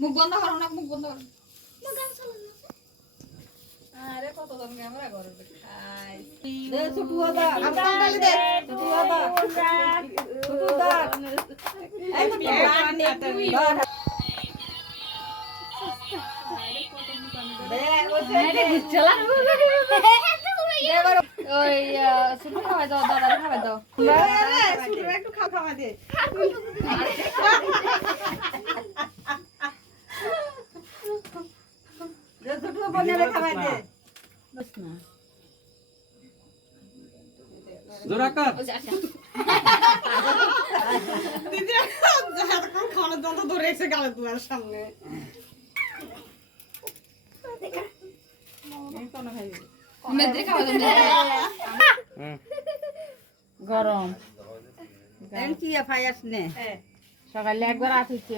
মুখ বন্ধ করো না, মুখ বন্ধ করো। আরে কতজন ক্যামেরা করে খাই দে ছোটু দাদা আপন ডালি দে ছোটু দাদা ছোটু দাদা এই তো পানি তুই দে ওছে আরে গুছলা এবার ওই ছোটু খাওয়াই দাও দাদা খাওয়াই দাও ছোটু একটু খাওয়া দে দে ছোটু বনেলে খাওয়াই দে বস না জোরা কর দিদি এখন খাওয়ানোর জন্য ধরে এসে গেল তোমার সামনে গরম কি ফায়াস নে সকালে একবার আসছে